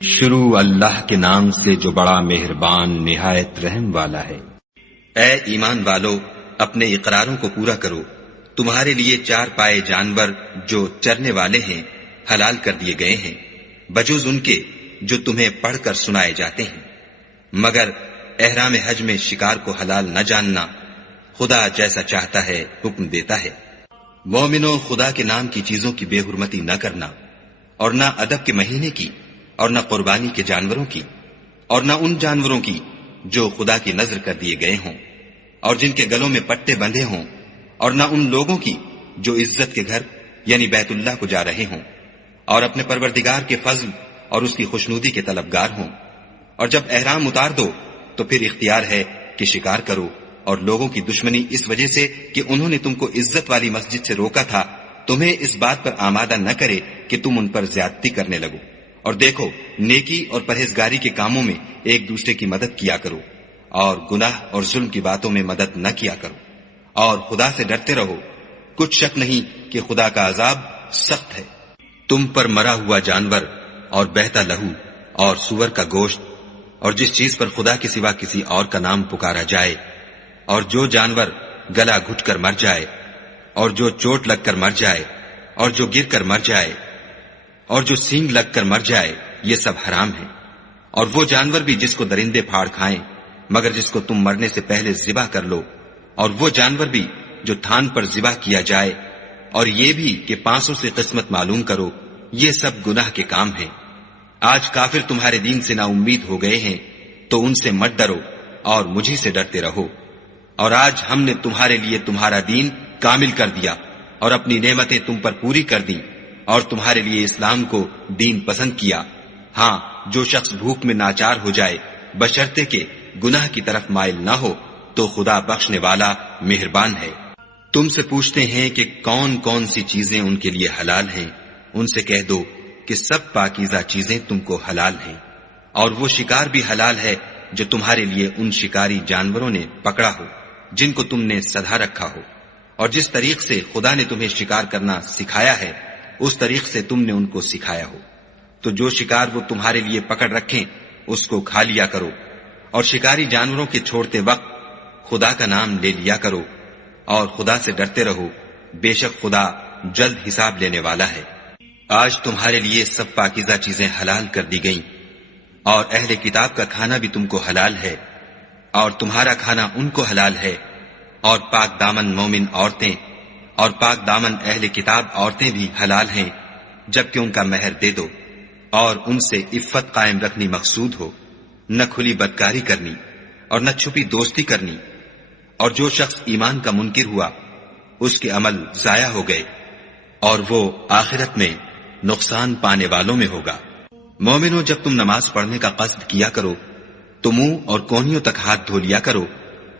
شروع اللہ کے نام سے جو بڑا مہربان نہایت رحم والا ہے۔ اے ایمان والو، اپنے اقراروں کو پورا کرو۔ تمہارے لیے چار پائے جانور جو چرنے والے ہیں حلال کر دیے گئے ہیں، بجوز ان کے جو تمہیں پڑھ کر سنائے جاتے ہیں، مگر احرام حج میں شکار کو حلال نہ جاننا، خدا جیسا چاہتا ہے حکم دیتا ہے۔ مومنو، خدا کے نام کی چیزوں کی بے حرمتی نہ کرنا، اور نہ ادب کے مہینے کی، اور نہ قربانی کے جانوروں کی، اور نہ ان جانوروں کی جو خدا کی نذر کر دیے گئے ہوں اور جن کے گلوں میں پٹے بندھے ہوں، اور نہ ان لوگوں کی جو عزت کے گھر یعنی بیت اللہ کو جا رہے ہوں اور اپنے پروردگار کے فضل اور اس کی خوشنودی کے طلبگار ہوں۔ اور جب احرام اتار دو تو پھر اختیار ہے کہ شکار کرو، اور لوگوں کی دشمنی اس وجہ سے کہ انہوں نے تم کو عزت والی مسجد سے روکا تھا تمہیں اس بات پر آمادہ نہ کرے کہ تم ان پر زیادتی کرنے لگو۔ اور دیکھو، نیکی اور پرہیزگاری کے کاموں میں ایک دوسرے کی مدد کیا کرو، اور گناہ اور ظلم کی باتوں میں مدد نہ کیا کرو، اور خدا سے ڈرتے رہو۔ کچھ شک نہیں کہ خدا کا عذاب سخت ہے۔ تم پر مرا ہوا جانور اور بہتا لہو اور سور کا گوشت اور جس چیز پر خدا کے سوا کسی اور کا نام پکارا جائے، اور جو جانور گلا گھٹ کر مر جائے، اور جو چوٹ لگ کر مر جائے، اور جو گر کر مر جائے، اور جو سینگ لگ کر مر جائے، یہ سب حرام ہے۔ اور وہ جانور بھی جس کو درندے پھاڑ کھائیں مگر جس کو تم مرنے سے پہلے ذبح کر لو، اور وہ جانور بھی جو تھان پر ذبح کیا جائے، اور یہ بھی کہ پانسوں سے قسمت معلوم کرو، یہ سب گناہ کے کام ہیں۔ آج کافر تمہارے دین سے نا امید ہو گئے ہیں تو ان سے مت ڈرو اور مجھی سے ڈرتے رہو۔ اور آج ہم نے تمہارے لیے تمہارا دین کامل کر دیا اور اپنی نعمتیں تم پر پوری کر دیں، اور تمہارے لیے اسلام کو دین پسند کیا۔ ہاں، جو شخص بھوک میں ناچار ہو جائے بشرطے کہ گناہ کی طرف مائل نہ ہو تو خدا بخشنے والا مہربان ہے۔ تم سے پوچھتے ہیں کہ کون کون سی چیزیں ان کے لیے حلال ہیں، ان سے کہہ دو کہ سب پاکیزہ چیزیں تم کو حلال ہیں، اور وہ شکار بھی حلال ہے جو تمہارے لیے ان شکاری جانوروں نے پکڑا ہو جن کو تم نے سدھا رکھا ہو، اور جس طریق سے خدا نے تمہیں شکار کرنا سکھایا ہے اس طریق سے تم نے ان کو سکھایا ہو۔ تو جو شکار وہ تمہارے لیے پکڑ رکھیں اس کو کھا لیا کرو، اور شکاری جانوروں کے چھوڑتے وقت خدا کا نام لے لیا کرو، اور خدا سے ڈرتے رہو، بے شک خدا جلد حساب لینے والا ہے۔ آج تمہارے لیے سب پاکیزہ چیزیں حلال کر دی گئیں، اور اہل کتاب کا کھانا بھی تم کو حلال ہے، اور تمہارا کھانا ان کو حلال ہے، اور پاک دامن مومن عورتیں اور پاک دامن اہل کتاب عورتیں بھی حلال ہیں جبکہ ان کا مہر دے دو، اور ان سے عفت قائم رکھنی مقصود ہو، نہ کھلی بدکاری کرنی اور نہ چھپی دوستی کرنی۔ اور جو شخص ایمان کا منکر ہوا اس کے عمل ضائع ہو گئے، اور وہ آخرت میں نقصان پانے والوں میں ہوگا۔ مومنو، جب تم نماز پڑھنے کا قصد کیا کرو تو منہ اور کونیوں تک ہاتھ دھو لیا کرو،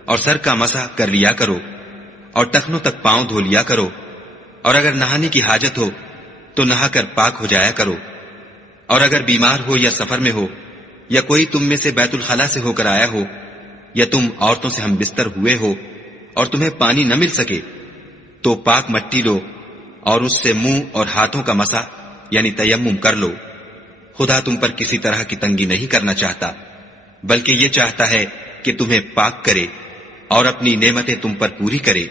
اور سر کا مسح کر لیا کرو، اور ٹخنوں تک پاؤں دھو لیا کرو، اور اگر نہانے کی حاجت ہو تو نہا کر پاک ہو جایا کرو، اور اگر بیمار ہو یا سفر میں ہو، یا کوئی تم میں سے بیت الخلا سے ہو کر آیا ہو، یا تم عورتوں سے ہم بستر ہوئے ہو اور تمہیں پانی نہ مل سکے، تو پاک مٹی لو اور اس سے منہ اور ہاتھوں کا مسح یعنی تیمم کر لو۔ خدا تم پر کسی طرح کی تنگی نہیں کرنا چاہتا، بلکہ یہ چاہتا ہے کہ تمہیں پاک کرے اور اپنی نعمتیں تم پر پوری کرے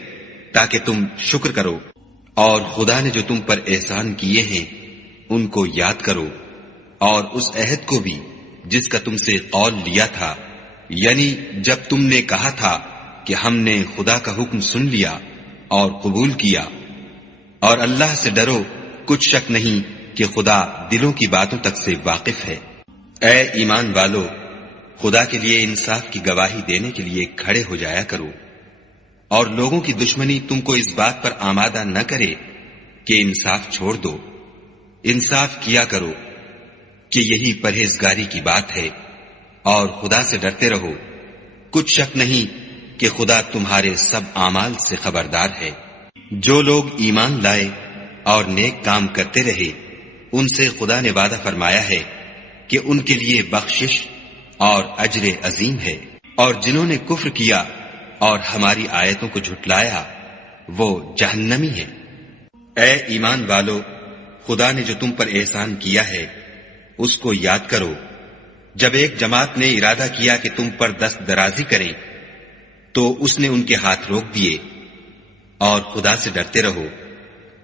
تاکہ تم شکر کرو۔ اور خدا نے جو تم پر احسان کیے ہیں ان کو یاد کرو، اور اس عہد کو بھی جس کا تم سے قول لیا تھا، یعنی جب تم نے کہا تھا کہ ہم نے خدا کا حکم سن لیا اور قبول کیا۔ اور اللہ سے ڈرو، کچھ شک نہیں کہ خدا دلوں کی باتوں تک سے واقف ہے۔ اے ایمان والو، خدا کے لیے انصاف کی گواہی دینے کے لیے کھڑے ہو جایا کرو، اور لوگوں کی دشمنی تم کو اس بات پر آمادہ نہ کرے کہ انصاف چھوڑ دو۔ انصاف کیا کرو کہ یہی پرہیزگاری کی بات ہے، اور خدا سے ڈرتے رہو۔ کچھ شک نہیں کہ خدا تمہارے سب اعمال سے خبردار ہے۔ جو لوگ ایمان لائے اور نیک کام کرتے رہے ان سے خدا نے وعدہ فرمایا ہے کہ ان کے لیے بخشش اور اجر عظیم ہے، اور جنہوں نے کفر کیا اور ہماری آیتوں کو جھٹلایا وہ جہنمی ہیں۔ اے ایمان والو، خدا نے جو تم پر احسان کیا ہے اس کو یاد کرو جب ایک جماعت نے ارادہ کیا کہ تم پر دست درازی کریں تو اس نے ان کے ہاتھ روک دیے. اور خدا سے ڈرتے رہو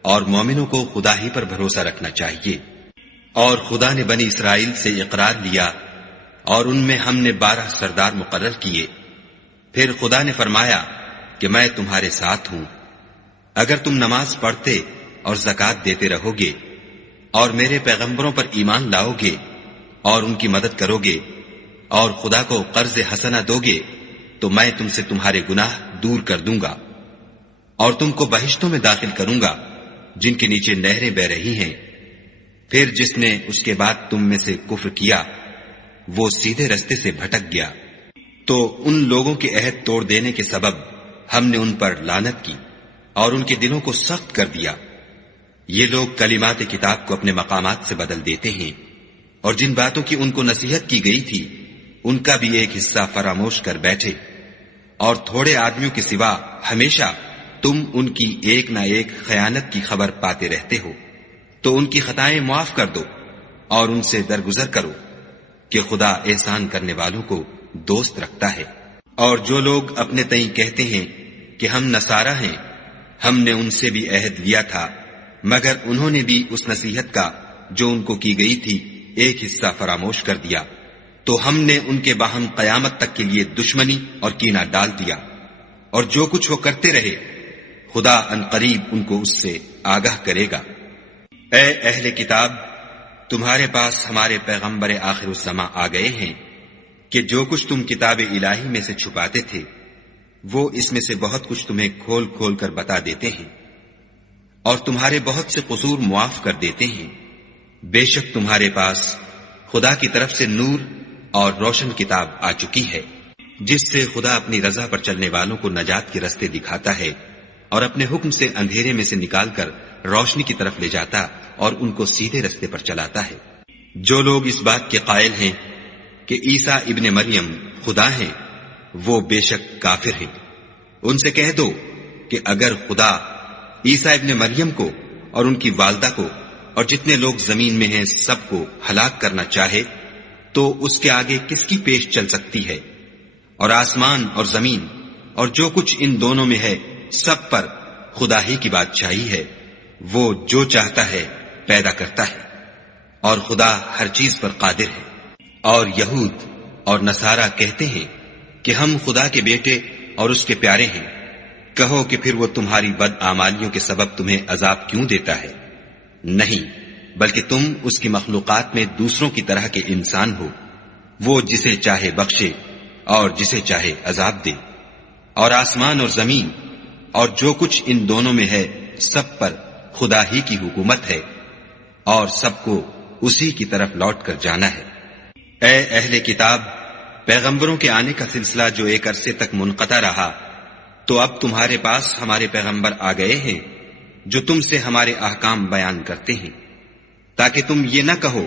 اور مومنوں کو خدا ہی پر بھروسہ رکھنا چاہیے. اور خدا نے بنی اسرائیل سے اقرار لیا اور ان میں ہم نے 12 سردار مقرر کیے. پھر خدا نے فرمایا کہ میں تمہارے ساتھ ہوں. اگر تم نماز پڑھتے اور زکوٰۃ دیتے رہو گے اور میرے پیغمبروں پر ایمان لاؤ گے اور ان کی مدد کرو گے اور خدا کو قرض حسنہ دو گے تو میں تم سے تمہارے گناہ دور کر دوں گا اور تم کو بہشتوں میں داخل کروں گا جن کے نیچے نہریں بہ رہی ہیں. پھر جس نے اس کے بعد تم میں سے کفر کیا وہ سیدھے رستے سے بھٹک گیا. تو ان لوگوں کے عہد توڑ دینے کے سبب ہم نے ان پر لعنت کی اور ان کے دلوں کو سخت کر دیا. یہ لوگ کلمات کتاب کو اپنے مقامات سے بدل دیتے ہیں اور جن باتوں کی ان کو نصیحت کی گئی تھی ان کا بھی ایک حصہ فراموش کر بیٹھے. اور تھوڑے آدمیوں کے سوا ہمیشہ تم ان کی ایک نہ ایک خیانت کی خبر پاتے رہتے ہو. تو ان کی خطائیں معاف کر دو اور ان سے درگزر کرو کہ خدا احسان کرنے والوں کو دوست رکھتا ہے. اور جو لوگ اپنے تئیں کہتے ہیں کہ ہم نصارہ ہیں ہم نے ان سے بھی عہد لیا تھا مگر انہوں نے بھی اس نصیحت کا جو ان کو کی گئی تھی ایک حصہ فراموش کر دیا. تو ہم نے ان کے باہم قیامت تک کے لیے دشمنی اور کینہ ڈال دیا. اور جو کچھ وہ کرتے رہے خدا عنقریب ان کو اس سے آگاہ کرے گا. اے اہل کتاب تمہارے پاس ہمارے پیغمبر آخر الزماں آ گئے ہیں کہ جو کچھ تم کتاب الہی میں سے چھپاتے تھے وہ اس میں سے بہت کچھ تمہیں کھول کھول کر بتا دیتے ہیں اور تمہارے بہت سے قصور معاف کر دیتے ہیں. بے شک تمہارے پاس خدا کی طرف سے نور اور روشن کتاب آ چکی ہے جس سے خدا اپنی رضا پر چلنے والوں کو نجات کے رستے دکھاتا ہے اور اپنے حکم سے اندھیرے میں سے نکال کر روشنی کی طرف لے جاتا اور ان کو سیدھے رستے پر چلاتا ہے. جو لوگ اس بات کے قائل ہیں کہ عیسیٰ ابن مریم خدا ہیں وہ بے شک کافر ہیں. ان سے کہہ دو کہ اگر خدا عیسیٰ ابن مریم کو اور ان کی والدہ کو اور جتنے لوگ زمین میں ہیں سب کو ہلاک کرنا چاہے تو اس کے آگے کس کی پیش چل سکتی ہے. اور آسمان اور زمین اور جو کچھ ان دونوں میں ہے سب پر خدا ہی کی بادشاہی ہے. وہ جو چاہتا ہے پیدا کرتا ہے اور خدا ہر چیز پر قادر ہے. اور یہود اور نصارہ کہتے ہیں کہ ہم خدا کے بیٹے اور اس کے پیارے ہیں. کہو کہ پھر وہ تمہاری بدعمالیوں کے سبب تمہیں عذاب کیوں دیتا ہے؟ نہیں بلکہ تم اس کی مخلوقات میں دوسروں کی طرح کے انسان ہو. وہ جسے چاہے بخشے اور جسے چاہے عذاب دے. اور آسمان اور زمین اور جو کچھ ان دونوں میں ہے سب پر خدا ہی کی حکومت ہے اور سب کو اسی کی طرف لوٹ کر جانا ہے. اے اہل کتاب پیغمبروں کے آنے کا سلسلہ جو ایک عرصے تک منقطع رہا تو اب تمہارے پاس ہمارے پیغمبر آ گئے ہیں جو تم سے ہمارے احکام بیان کرتے ہیں تاکہ تم یہ نہ کہو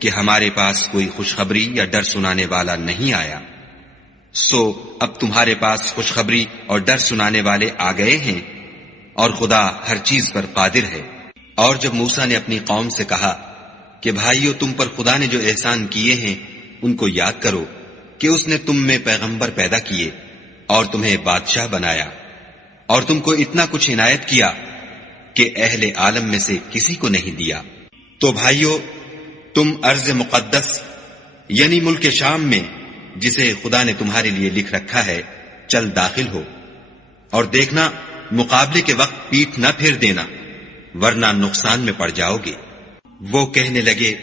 کہ ہمارے پاس کوئی خوشخبری یا ڈر سنانے والا نہیں آیا. سو اب تمہارے پاس خوشخبری اور ڈر سنانے والے آ گئے ہیں اور خدا ہر چیز پر قادر ہے. اور جب موسیٰ نے اپنی قوم سے کہا کہ بھائیو تم پر خدا نے جو احسان کیے ہیں ان کو یاد کرو کہ اس نے تم میں پیغمبر پیدا کیے اور تمہیں بادشاہ بنایا اور تم کو اتنا کچھ عنایت کیا کہ اہل عالم میں سے کسی کو نہیں دیا. تو بھائیو تم ارض مقدس یعنی ملک شام میں جسے خدا نے تمہارے لیے لکھ رکھا ہے چل داخل ہو اور دیکھنا مقابلے کے وقت پیٹھ نہ پھیر دینا ورنہ نقصان میں پڑ جاؤ گے. وہ کہنے لگے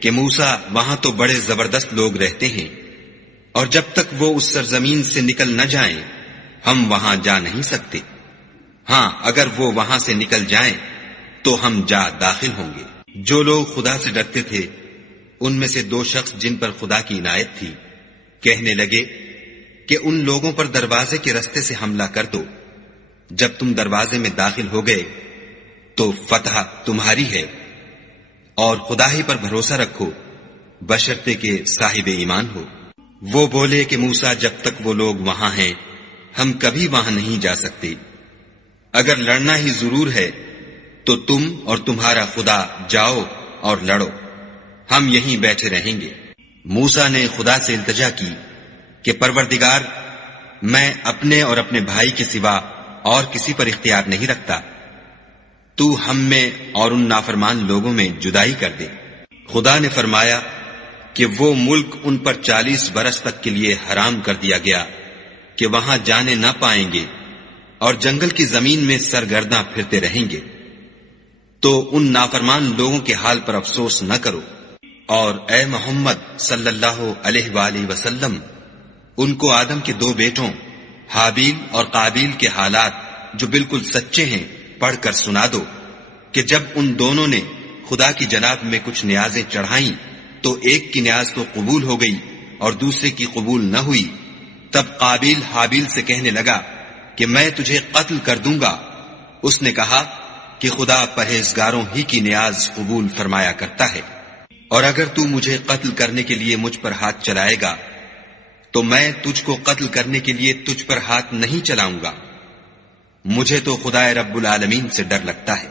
کہ موسیٰ وہاں تو بڑے زبردست لوگ رہتے ہیں اور جب تک وہ اس سرزمین سے نکل نہ جائیں ہم وہاں جا نہیں سکتے. ہاں اگر وہ وہاں سے نکل جائیں تو ہم جا داخل ہوں گے. جو لوگ خدا سے ڈرتے تھے ان میں سے 2 شخص جن پر خدا کی عنایت تھی کہنے لگے کہ ان لوگوں پر دروازے کے رستے سے حملہ کر دو. جب تم دروازے میں داخل ہو گئے تو فتح تمہاری ہے اور خدا ہی پر بھروسہ رکھو بشرطے کہ صاحب ایمان ہو. وہ بولے کہ موسیٰ جب تک وہ لوگ وہاں ہیں ہم کبھی وہاں نہیں جا سکتے. اگر لڑنا ہی ضرور ہے تو تم اور تمہارا خدا جاؤ اور لڑو ہم یہیں بیٹھے رہیں گے۔ موسیٰ نے خدا سے التجا کی کہ پروردگار، میں اپنے اور اپنے بھائی کے سوا اور کسی پر اختیار نہیں رکھتا، تو ہم میں اور ان نافرمان لوگوں میں جدائی کر دے۔ خدا نے فرمایا کہ وہ ملک ان پر 40 برس تک کے لیے حرام کر دیا گیا کہ وہاں جانے نہ پائیں گے اور جنگل کی زمین میں سرگرداں پھرتے رہیں گے۔ تو ان نافرمان لوگوں کے حال پر افسوس نہ کرو، اور اے محمد صلی اللہ علیہ وآلہ وسلم، ان کو آدم کے 2 بیٹوں حابیل اور قابیل کے حالات جو بالکل سچے ہیں پڑھ کر سنا دو کہ جب ان دونوں نے خدا کی جناب میں کچھ نیازیں چڑھائیں تو ایک کی نیاز تو قبول ہو گئی اور دوسرے کی قبول نہ ہوئی۔ تب قابیل حابیل سے کہنے لگا کہ میں تجھے قتل کر دوں گا۔ اس نے کہا کہ خدا پرہیزگاروں ہی کی نیاز قبول فرمایا کرتا ہے، اور اگر تو مجھے قتل کرنے کے لیے مجھ پر ہاتھ چلائے گا تو میں تجھ کو قتل کرنے کے لیے تجھ پر ہاتھ نہیں چلاؤں گا۔ مجھے تو خدا رب العالمین سے ڈر لگتا ہے۔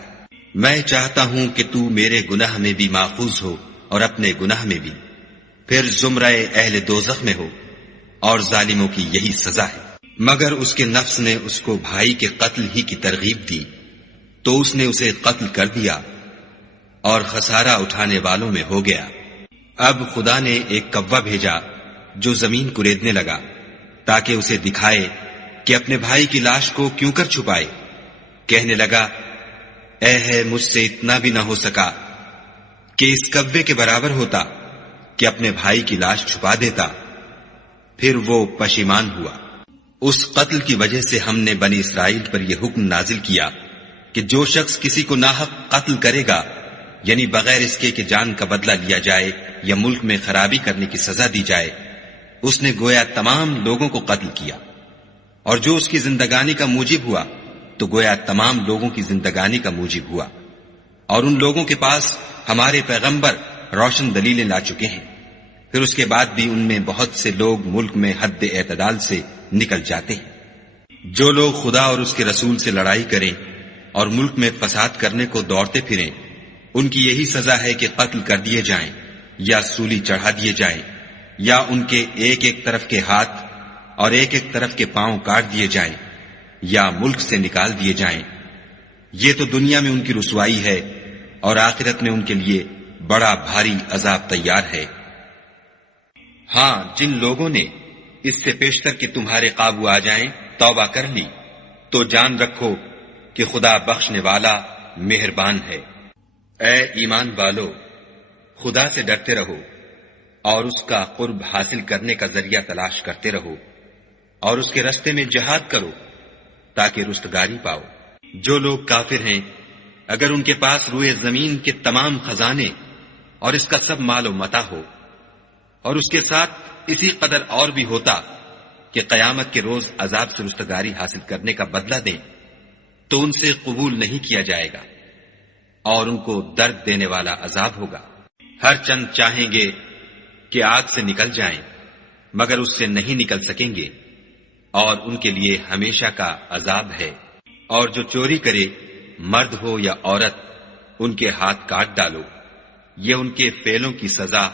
میں چاہتا ہوں کہ تو میرے گناہ میں بھی ماخوذ ہو اور اپنے گناہ میں بھی، پھر زمرہ اہل دوزخ میں ہو، اور ظالموں کی یہی سزا ہے۔ مگر اس کے نفس نے اس کو بھائی کے قتل ہی کی ترغیب دی تو اس نے اسے قتل کر دیا اور خسارہ اٹھانے والوں میں ہو گیا۔ اب خدا نے ایک کوا بھیجا جو زمین کریدنے لگا تاکہ اسے دکھائے کہ اپنے بھائی کی لاش کو کیوں کر چھپائے۔ کہنے لگا، اے ہے مجھ سے اتنا بھی نہ ہو سکا کہ اس کوے کے برابر ہوتا کہ اپنے بھائی کی لاش چھپا دیتا۔ پھر وہ پشیمان ہوا۔ اس قتل کی وجہ سے ہم نے بنی اسرائیل پر یہ حکم نازل کیا کہ جو شخص کسی کو ناحق قتل کرے گا، یعنی بغیر اس کے کہ جان کا بدلہ لیا جائے یا ملک میں خرابی کرنے کی سزا دی جائے، اس نے گویا تمام لوگوں کو قتل کیا، اور جو اس کی زندگانی کا موجب ہوا تو گویا تمام لوگوں کی زندگانی کا موجب ہوا۔ اور ان لوگوں کے پاس ہمارے پیغمبر روشن دلیلیں لا چکے ہیں، پھر اس کے بعد بھی ان میں بہت سے لوگ ملک میں حد اعتدال سے نکل جاتے ہیں۔ جو لوگ خدا اور اس کے رسول سے لڑائی کریں اور ملک میں فساد کرنے کو دوڑتے پھریں، ان کی یہی سزا ہے کہ قتل کر دیے جائیں یا سولی چڑھا دیے جائیں، یا ان کے ایک ایک طرف کے ہاتھ اور ایک ایک طرف کے پاؤں کاٹ دیے جائیں یا ملک سے نکال دیے جائیں۔ یہ تو دنیا میں ان کی رسوائی ہے، اور آخرت میں ان کے لیے بڑا بھاری عذاب تیار ہے۔ ہاں، جن لوگوں نے اس سے پیشتر کہ تمہارے قابو آ جائیں توبہ کر لی تو جان رکھو کہ خدا بخشنے والا مہربان ہے۔ اے ایمان والو، خدا سے ڈرتے رہو اور اس کا قرب حاصل کرنے کا ذریعہ تلاش کرتے رہو، اور اس کے رستے میں جہاد کرو تاکہ رستگاری پاؤ۔ جو لوگ کافر ہیں، اگر ان کے پاس روئے زمین کے تمام خزانے اور اس کا سب مال و متاع ہو، اور اس کے ساتھ اسی قدر اور بھی ہوتا کہ قیامت کے روز عذاب سے رستگاری حاصل کرنے کا بدلہ دیں، تو ان سے قبول نہیں کیا جائے گا، اور ان کو درد دینے والا عذاب ہوگا۔ ہر چند چاہیں گے کہ آگ سے نکل جائیں، مگر اس سے نہیں نکل سکیں گے، اور ان کے لیے ہمیشہ کا عذاب ہے۔ اور جو چوری کرے، مرد ہو یا عورت، ان کے ہاتھ کاٹ ڈالو، یہ ان کے فعلوں کی سزا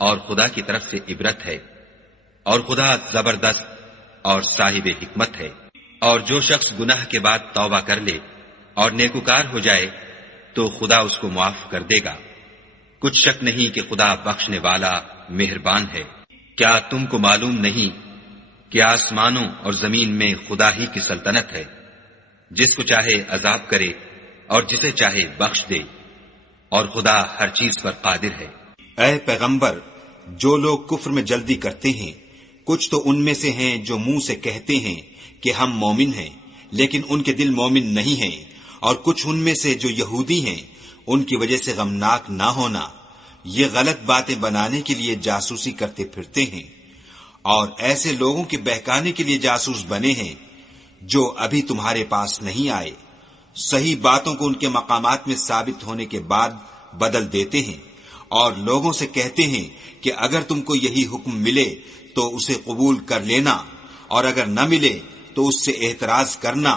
اور خدا کی طرف سے عبرت ہے، اور خدا زبردست اور صاحب حکمت ہے۔ اور جو شخص گناہ کے بعد توبہ کر لے اور نیکوکار ہو جائے تو خدا اس کو معاف کر دے گا۔ کچھ شک نہیں کہ خدا بخشنے والا مہربان ہے۔ کیا تم کو معلوم نہیں کہ آسمانوں اور زمین میں خدا ہی کی سلطنت ہے، جس کو چاہے عذاب کرے اور جسے چاہے بخش دے، اور خدا ہر چیز پر قادر ہے۔ اے پیغمبر، جو لوگ کفر میں جلدی کرتے ہیں، کچھ تو ان میں سے ہیں جو منہ سے کہتے ہیں کہ ہم مومن ہیں، لیکن ان کے دل مومن نہیں ہیں، اور کچھ ان میں سے جو یہودی ہیں، ان کی وجہ سے غمناک نہ ہونا، یہ غلط باتیں بنانے کے لیے جاسوسی کرتے پھرتے ہیں، اور ایسے لوگوں کے بہکانے کے لیے جاسوس بنے ہیں جو ابھی تمہارے پاس نہیں آئے، صحیح باتوں کو ان کے مقامات میں ثابت ہونے کے بعد بدل دیتے ہیں، اور لوگوں سے کہتے ہیں کہ اگر تم کو یہی حکم ملے تو اسے قبول کر لینا، اور اگر نہ ملے تو اس سے اعتراض کرنا،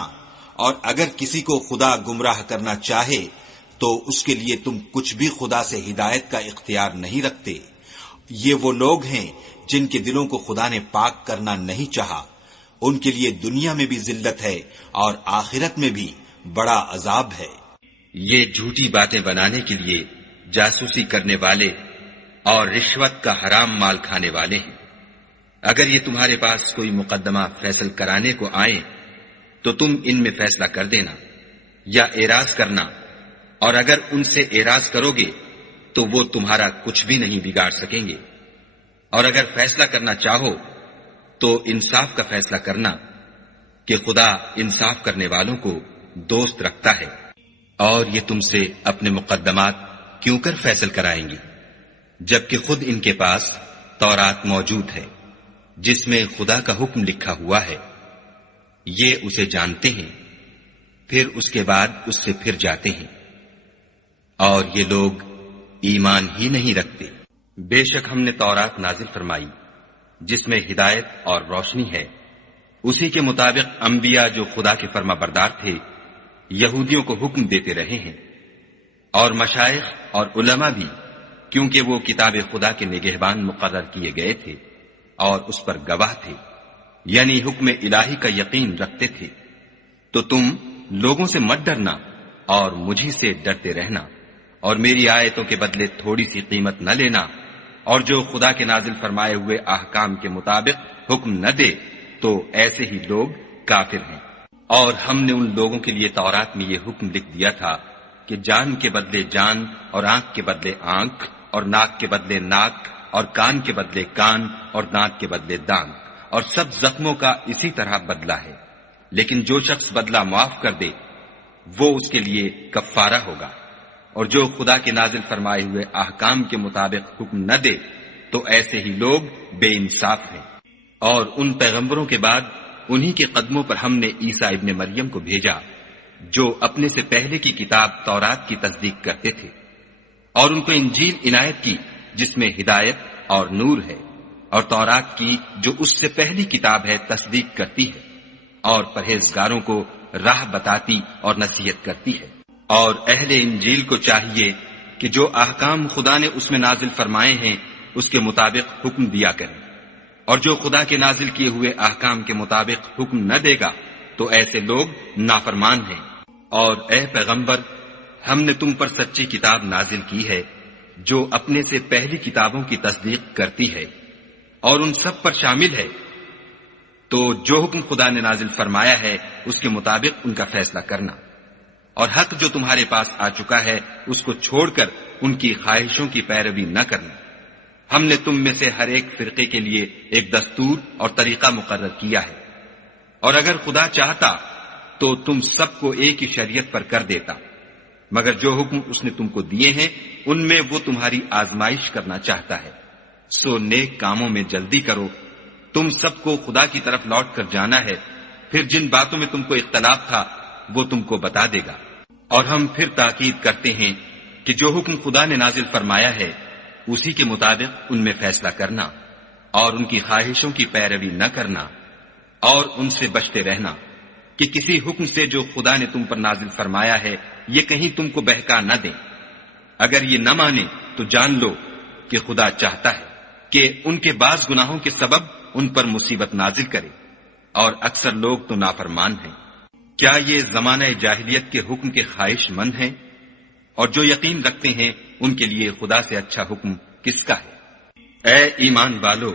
اور اگر کسی کو خدا گمراہ کرنا چاہے تو اس کے لیے تم کچھ بھی خدا سے ہدایت کا اختیار نہیں رکھتے۔ یہ وہ لوگ ہیں جن کے دلوں کو خدا نے پاک کرنا نہیں چاہا، ان کے لیے دنیا میں بھی ذلت ہے اور آخرت میں بھی بڑا عذاب ہے۔ یہ جھوٹی باتیں بنانے کے لیے جاسوسی کرنے والے اور رشوت کا حرام مال کھانے والے ہیں۔ اگر یہ تمہارے پاس کوئی مقدمہ فیصل کرانے کو آئے تو تم ان میں فیصلہ کر دینا یا اعراض کرنا، اور اگر ان سے اعراض کرو گے تو وہ تمہارا کچھ بھی نہیں بگاڑ سکیں گے، اور اگر فیصلہ کرنا چاہو تو انصاف کا فیصلہ کرنا کہ خدا انصاف کرنے والوں کو دوست رکھتا ہے۔ اور یہ تم سے اپنے مقدمات کیوں کر فیصل کرائیں گے جبکہ خود ان کے پاس تورات موجود ہے جس میں خدا کا حکم لکھا ہوا ہے۔ یہ اسے جانتے ہیں، پھر اس کے بعد اس سے پھر جاتے ہیں، اور یہ لوگ ایمان ہی نہیں رکھتے۔ بے شک ہم نے تورات نازل فرمائی جس میں ہدایت اور روشنی ہے، اسی کے مطابق انبیاء جو خدا کے فرما بردار تھے یہودیوں کو حکم دیتے رہے ہیں، اور مشائخ اور علماء بھی، کیونکہ وہ کتاب خدا کے نگہبان مقرر کیے گئے تھے اور اس پر گواہ تھے، یعنی حکم الہی کا یقین رکھتے تھے۔ تو تم لوگوں سے مت ڈرنا اور مجھی سے ڈرتے رہنا، اور میری آیتوں کے بدلے تھوڑی سی قیمت نہ لینا، اور جو خدا کے نازل فرمائے ہوئے احکام کے مطابق حکم نہ دے تو ایسے ہی لوگ کافر ہیں۔ اور ہم نے ان لوگوں کے لیے تورات میں یہ حکم لکھ دیا تھا کہ جان کے بدلے جان، اور آنکھ کے بدلے آنکھ، اور ناک کے بدلے ناک، اور کان کے بدلے کان، اور دانت کے بدلے دانت، اور سب زخموں کا اسی طرح بدلہ ہے۔ لیکن جو شخص بدلہ معاف کر دے وہ اس کے لیے کفارہ ہوگا، اور جو خدا کے نازل فرمائے ہوئے احکام کے مطابق حکم نہ دے تو ایسے ہی لوگ بے انصاف ہیں۔ اور ان پیغمبروں کے بعد انہی کے قدموں پر ہم نے عیسیٰ ابن مریم کو بھیجا جو اپنے سے پہلے کی کتاب تورات کی تصدیق کرتے تھے، اور ان کو انجیل عنایت کی جس میں ہدایت اور نور ہے، اور تورات کی جو اس سے پہلی کتاب ہے تصدیق کرتی ہے، اور پرہیزگاروں کو راہ بتاتی اور نصیحت کرتی ہے۔ اور اہل انجیل کو چاہیے کہ جو احکام خدا نے اس میں نازل فرمائے ہیں اس کے مطابق حکم دیا کریں، اور جو خدا کے نازل کیے ہوئے احکام کے مطابق حکم نہ دے گا تو ایسے لوگ نافرمان ہیں۔ اور اے پیغمبر، ہم نے تم پر سچی کتاب نازل کی ہے جو اپنے سے پہلی کتابوں کی تصدیق کرتی ہے اور ان سب پر شامل ہے، تو جو حکم خدا نے نازل فرمایا ہے اس کے مطابق ان کا فیصلہ کرنا، اور حق جو تمہارے پاس آ چکا ہے اس کو چھوڑ کر ان کی خواہشوں کی پیروی نہ کرنا۔ ہم نے تم میں سے ہر ایک فرقے کے لیے ایک دستور اور طریقہ مقرر کیا ہے، اور اگر خدا چاہتا تو تم سب کو ایک ہی شریعت پر کر دیتا، مگر جو حکم اس نے تم کو دیے ہیں ان میں وہ تمہاری آزمائش کرنا چاہتا ہے۔ سو نیک کاموں میں جلدی کرو، تم سب کو خدا کی طرف لوٹ کر جانا ہے، پھر جن باتوں میں تم کو اختلاف تھا وہ تم کو بتا دے گا۔ اور ہم پھر تاکید کرتے ہیں کہ جو حکم خدا نے نازل فرمایا ہے اسی کے مطابق ان میں فیصلہ کرنا، اور ان کی خواہشوں کی پیروی نہ کرنا، اور ان سے بچتے رہنا کہ کسی حکم سے جو خدا نے تم پر نازل فرمایا ہے یہ کہیں تم کو بہکا نہ دیں۔ اگر یہ نہ مانے تو جان لو کہ خدا چاہتا ہے کہ ان کے بعض گناہوں کے سبب ان پر مصیبت نازل کرے، اور اکثر لوگ تو نافرمان ہیں۔ کیا یہ زمانہ جاہلیت کے حکم کے خواہش مند ہیں؟ اور جو یقین رکھتے ہیں ان کے لیے خدا سے اچھا حکم کس کا ہے؟ اے ایمان والو،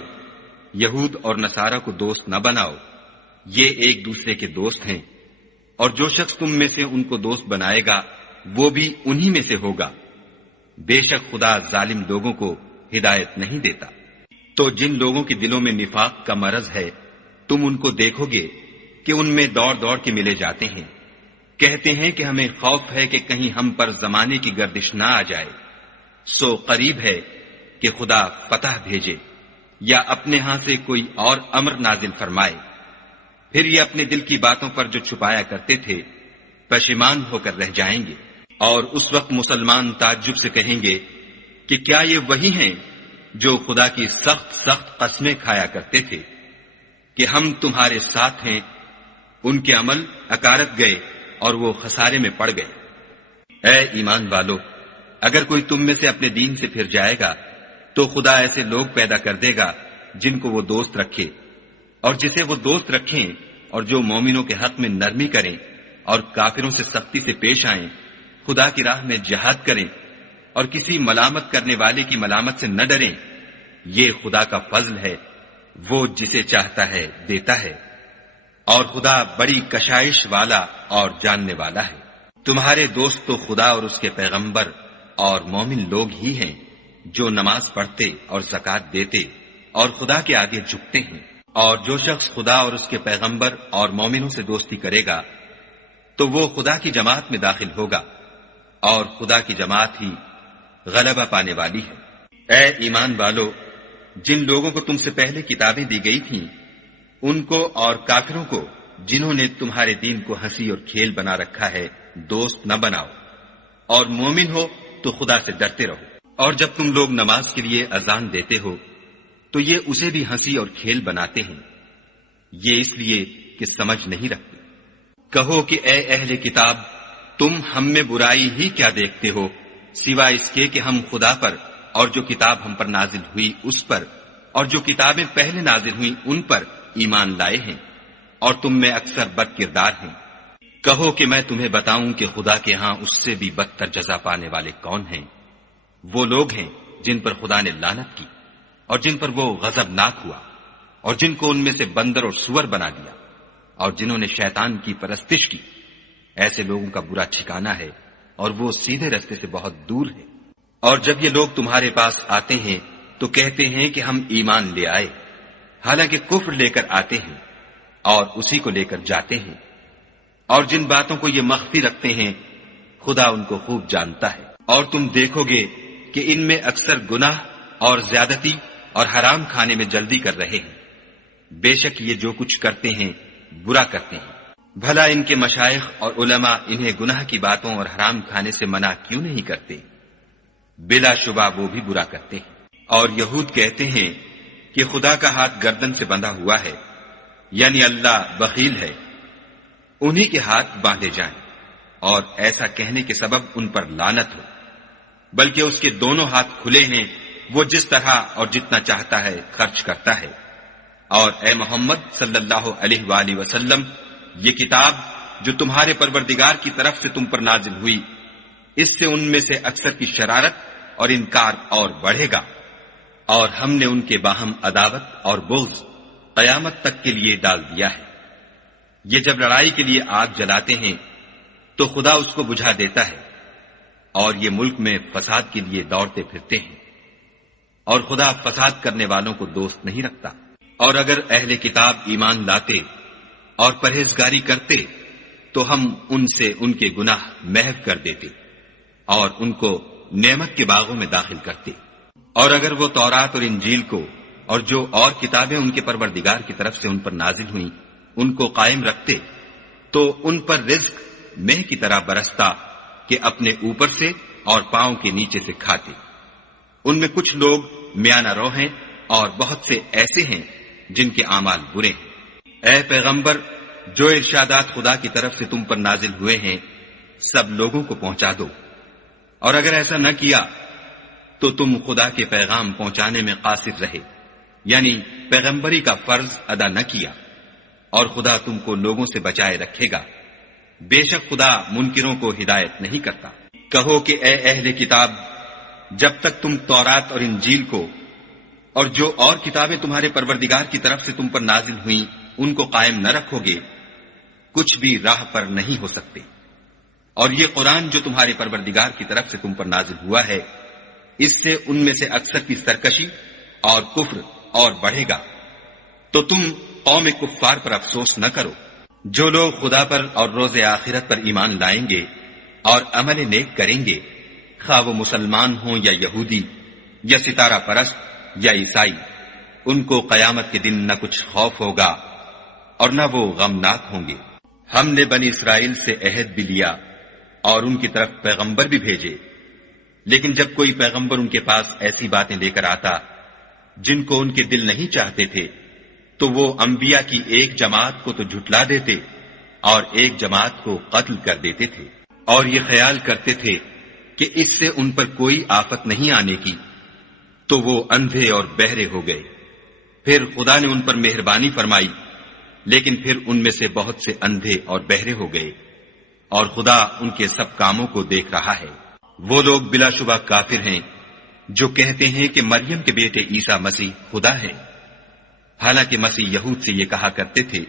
یہود اور نصارہ کو دوست نہ بناؤ، یہ ایک دوسرے کے دوست ہیں، اور جو شخص تم میں سے ان کو دوست بنائے گا وہ بھی انہی میں سے ہوگا۔ بے شک خدا ظالم لوگوں کو ہدایت نہیں دیتا۔ تو جن لوگوں کے دلوں میں نفاق کا مرض ہے تم ان کو دیکھو گے کہ ان میں دوڑ دوڑ کے ملے جاتے ہیں، کہتے ہیں کہ ہمیں خوف ہے کہ کہیں ہم پر زمانے کی گردش نہ آ جائے۔ سو قریب ہے کہ خدا فتح بھیجے یا اپنے ہاں سے کوئی اور امر نازل فرمائے، پھر یہ اپنے دل کی باتوں پر جو چھپایا کرتے تھے پشیمان ہو کر رہ جائیں گے۔ اور اس وقت مسلمان تعجب سے کہیں گے کہ کیا یہ وہی ہیں جو خدا کی سخت سخت قسمیں کھایا کرتے تھے کہ ہم تمہارے ساتھ ہیں؟ ان کے عمل اکارت گئے اور وہ خسارے میں پڑ گئے۔ اے ایمان والو، اگر کوئی تم میں سے اپنے دین سے پھر جائے گا تو خدا ایسے لوگ پیدا کر دے گا جن کو وہ دوست رکھے، اور جسے وہ دوست رکھیں، اور جو مومنوں کے حق میں نرمی کریں اور کافروں سے سختی سے پیش آئیں، خدا کی راہ میں جہاد کریں اور کسی ملامت کرنے والے کی ملامت سے نہ ڈریں۔ یہ خدا کا فضل ہے، وہ جسے چاہتا ہے دیتا ہے، اور خدا بڑی کشائش والا اور جاننے والا ہے۔ تمہارے دوست تو خدا اور اس کے پیغمبر اور مومن لوگ ہی ہیں جو نماز پڑھتے اور زکوٰۃ دیتے اور خدا کے آگے جھکتے ہیں، اور جو شخص خدا اور اس کے پیغمبر اور مومنوں سے دوستی کرے گا تو وہ خدا کی جماعت میں داخل ہوگا، اور خدا کی جماعت ہی غلبہ پانے والی ہے۔ اے ایمان والو، جن لوگوں کو تم سے پہلے کتابیں دی گئی تھیں ان کو اور کافروں کو جنہوں نے تمہارے دین کو ہنسی اور کھیل بنا رکھا ہے دوست نہ بناؤ، اور مومن ہو تو خدا سے ڈرتے رہو۔ اور جب تم لوگ نماز کے لیے اذان دیتے ہو تو یہ اسے بھی ہنسی اور کھیل بناتے ہیں، یہ اس لیے کہ سمجھ نہیں رکھتے۔ کہو کہ اے اہل کتاب، تم ہم میں برائی ہی کیا دیکھتے ہو سوائے اس کے کہ ہم خدا پر اور جو کتاب ہم پر نازل ہوئی اس پر اور جو کتابیں پہلے نازل ہوئی ان پر ایمان لائے ہیں، اور تم میں اکثر بد کردار ہیں۔ کہو کہ میں تمہیں بتاؤں کہ خدا کے ہاں اس سے بھی بدتر جزا پانے والے کون ہیں؟ وہ لوگ ہیں جن پر خدا نے لعنت کی اور جن پر وہ غضبناک ہوا، اور جن کو ان میں سے بندر اور سور بنا دیا، اور جنہوں نے شیطان کی پرستش کی۔ ایسے لوگوں کا برا ٹھکانہ ہے اور وہ سیدھے رستے سے بہت دور ہے۔ اور جب یہ لوگ تمہارے پاس آتے ہیں تو کہتے ہیں کہ ہم ایمان لے آئے، حالانکہ کفر لے کر آتے ہیں اور اسی کو لے کر جاتے ہیں، اور جن باتوں کو یہ مخفی رکھتے ہیں خدا ان کو خوب جانتا ہے۔ اور تم دیکھو گے کہ ان میں اکثر گناہ اور زیادتی اور حرام کھانے میں جلدی کر رہے ہیں، بے شک یہ جو کچھ کرتے ہیں برا کرتے ہیں۔ بھلا ان کے مشائخ اور علماء انہیں گناہ کی باتوں اور حرام کھانے سے منع کیوں نہیں کرتے؟ بلا شبہ وہ بھی برا کرتے ہیں۔ اور یہود کہتے ہیں کہ خدا کا ہاتھ گردن سے بندھا ہوا ہے، یعنی اللہ بخیل ہے، انہی کے ہاتھ باندھے جائیں، اور ایسا کہنے کے سبب ان پر لعنت ہو، بلکہ اس کے دونوں ہاتھ کھلے ہیں، وہ جس طرح اور جتنا چاہتا ہے خرچ کرتا ہے۔ اور اے محمد صلی اللہ علیہ وآلہ وسلم، یہ کتاب جو تمہارے پروردگار کی طرف سے تم پر نازل ہوئی، اس سے ان میں سے اکثر کی شرارت اور انکار اور بڑھے گا، اور ہم نے ان کے باہم عداوت اور بغض قیامت تک کے لیے ڈال دیا ہے۔ یہ جب لڑائی کے لیے آگ جلاتے ہیں تو خدا اس کو بجھا دیتا ہے، اور یہ ملک میں فساد کے لیے دوڑتے پھرتے ہیں، اور خدا فساد کرنے والوں کو دوست نہیں رکھتا۔ اور اگر اہل کتاب ایمان لاتے اور پرہیزگاری کرتے تو ہم ان سے ان کے گناہ محو کر دیتے اور ان کو نعمت کے باغوں میں داخل کرتے۔ اور اگر وہ تورات اور انجیل کو اور جو اور کتابیں ان کے پروردگار کی طرف سے ان پر نازل ہوئیں ان کو قائم رکھتے تو ان پر رزق مہ کی طرح برستا کہ اپنے اوپر سے اور پاؤں کے نیچے سے کھاتے۔ ان میں کچھ لوگ میانہ رو ہیں اور بہت سے ایسے ہیں جن کے اعمال برے ہیں۔ اے پیغمبر، جو ارشادات خدا کی طرف سے تم پر نازل ہوئے ہیں سب لوگوں کو پہنچا دو، اور اگر ایسا نہ کیا تو تم خدا کے پیغام پہنچانے میں قاصر رہے، یعنی پیغمبری کا فرض ادا نہ کیا، اور خدا تم کو لوگوں سے بچائے رکھے گا، بے شک خدا منکروں کو ہدایت نہیں کرتا۔ کہو کہ اے اہل کتاب، جب تک تم تورات اور انجیل کو اور جو اور کتابیں تمہارے پروردگار کی طرف سے تم پر نازل ہوئیں ان کو قائم نہ رکھو گے کچھ بھی راہ پر نہیں ہو سکتے۔ اور یہ قرآن جو تمہارے پروردگار کی طرف سے تم پر نازل ہوا ہے اس سے ان میں سے اکثر کی سرکشی اور کفر اور بڑھے گا، تو تم قوم کفار پر افسوس نہ کرو۔ جو لوگ خدا پر اور روز آخرت پر ایمان لائیں گے اور عمل نیک کریں گے، خواہ وہ مسلمان ہوں یا یہودی یا ستارہ پرست یا عیسائی، ان کو قیامت کے دن نہ کچھ خوف ہوگا اور نہ وہ غمناک ہوں گے۔ ہم نے بنی اسرائیل سے عہد بھی لیا اور ان کی طرف پیغمبر بھی بھیجے، لیکن جب کوئی پیغمبر ان کے پاس ایسی باتیں لے کر آتا جن کو ان کے دل نہیں چاہتے تھے تو وہ انبیاء کی ایک جماعت کو تو جھٹلا دیتے اور ایک جماعت کو قتل کر دیتے تھے۔ اور یہ خیال کرتے تھے کہ اس سے ان پر کوئی آفت نہیں آنے کی، تو وہ اندھے اور بہرے ہو گئے۔ پھر خدا نے ان پر مہربانی فرمائی، لیکن پھر ان میں سے بہت سے اندھے اور بہرے ہو گئے، اور خدا ان کے سب کاموں کو دیکھ رہا ہے۔ وہ لوگ بلا شبہ کافر ہیں جو کہتے ہیں کہ مریم کے بیٹے عیسیٰ مسیح خدا ہے، حالانکہ مسیح یہود سے یہ کہا کرتے تھے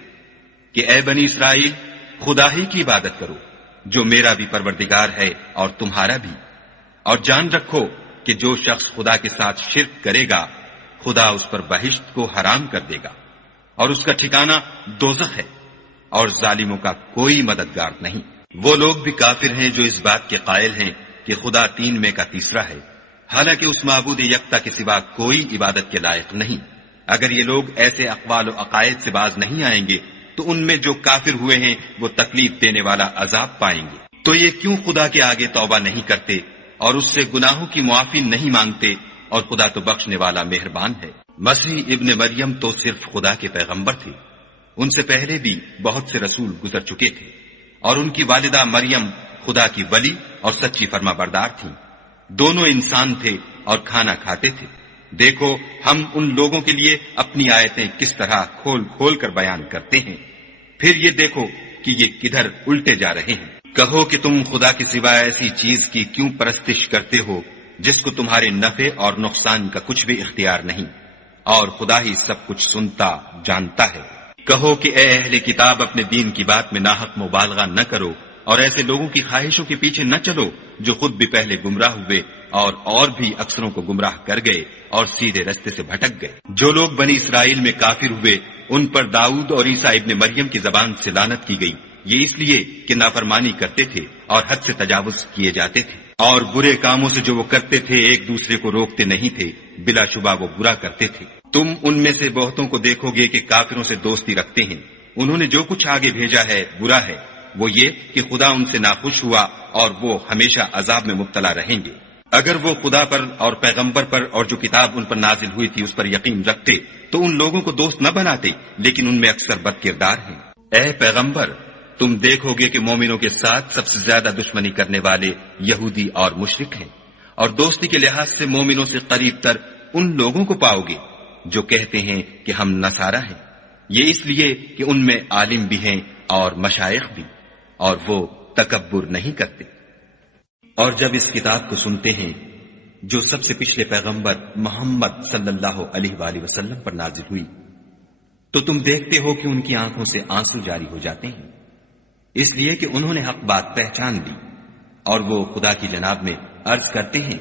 کہ اے بنی اسرائیل، خدا ہی کی عبادت کرو جو میرا بھی پروردگار ہے اور تمہارا بھی، اور جان رکھو کہ جو شخص خدا کے ساتھ شرک کرے گا خدا اس پر بہشت کو حرام کر دے گا، اور اس کا ٹھکانہ دوزخ ہے، اور ظالموں کا کوئی مددگار نہیں۔ وہ لوگ بھی کافر ہیں جو اس بات کے قائل ہیں کہ خدا تین میں کا تیسرا ہے، حالانکہ اس معبود یکتا کے سوا کوئی عبادت کے لائق نہیں۔ اگر یہ لوگ ایسے اقوال و عقائد سے باز نہیں آئیں گے تو ان میں جو کافر ہوئے ہیں وہ تکلیف دینے والا عذاب پائیں گے۔ تو یہ کیوں خدا کے آگے توبہ نہیں کرتے اور اس سے گناہوں کی معافی نہیں مانگتے، اور خدا تو بخشنے والا مہربان ہے۔ مسیح ابن مریم تو صرف خدا کے پیغمبر تھے، ان سے پہلے بھی بہت سے رسول گزر چکے تھے، اور ان کی والدہ مریم خدا کی ولی اور سچی فرما بردار تھیں۔ دونوں انسان تھے اور کھانا کھاتے تھے۔ دیکھو ہم ان لوگوں کے لیے اپنی آیتیں کس طرح کھول کھول کر بیان کرتے ہیں، پھر یہ دیکھو کہ یہ کدھر الٹے جا رہے ہیں۔ کہو کہ تم خدا کے سوا ایسی چیز کی کیوں پرستش کرتے ہو جس کو تمہارے نفع اور نقصان کا کچھ بھی اختیار نہیں، اور خدا ہی سب کچھ سنتا جانتا ہے۔ کہو کہ اے اہل کتاب، اپنے دین کی بات میں ناحق مبالغہ نہ کرو، اور ایسے لوگوں کی خواہشوں کے پیچھے نہ چلو جو خود بھی پہلے گمراہ ہوئے اور بھی اکثروں کو گمراہ کر گئے اور سیدھے رستے سے بھٹک گئے۔ جو لوگ بنی اسرائیل میں کافر ہوئے ان پر داؤد اور عیسیٰ ابن مریم کی زبان سے لعنت کی گئی، یہ اس لیے کہ نافرمانی کرتے تھے اور حد سے تجاوز کیے جاتے تھے، اور برے کاموں سے جو وہ کرتے تھے ایک دوسرے کو روکتے نہیں تھے، بلا شبہ وہ برا کرتے تھے۔ تم ان میں سے بہتوں کو دیکھو گے کہ کافروں سے دوستی رکھتے ہیں، انہوں نے جو کچھ آگے بھیجا ہے برا ہے، وہ یہ کہ خدا ان سے ناخوش ہوا اور وہ ہمیشہ عذاب میں مبتلا رہیں گے۔ اگر وہ خدا پر اور پیغمبر پر اور جو کتاب ان پر نازل ہوئی تھی اس پر یقین رکھتے تو ان لوگوں کو دوست نہ بناتے، لیکن ان میں اکثر بد کردار ہیں۔ اے پیغمبر، تم دیکھو گے کہ مومنوں کے ساتھ سب سے زیادہ دشمنی کرنے والے یہودی اور مشرک ہیں، اور دوستی کے لحاظ سے مومنوں سے قریب تر ان لوگوں کو پاؤ گے جو کہتے ہیں کہ ہم نصارہ ہیں، یہ اس لیے کہ ان میں عالم بھی ہیں اور مشائخ بھی، اور وہ تکبر نہیں کرتے۔ اور جب اس کتاب کو سنتے ہیں جو سب سے پچھلے پیغمبر محمد صلی اللہ علیہ وآلہ وسلم پر نازل ہوئی، تو تم دیکھتے ہو کہ ان کی آنکھوں سے آنسو جاری ہو جاتے ہیں، اس لیے کہ انہوں نے حق بات پہچان لی، اور وہ خدا کی جناب میں عرض کرتے ہیں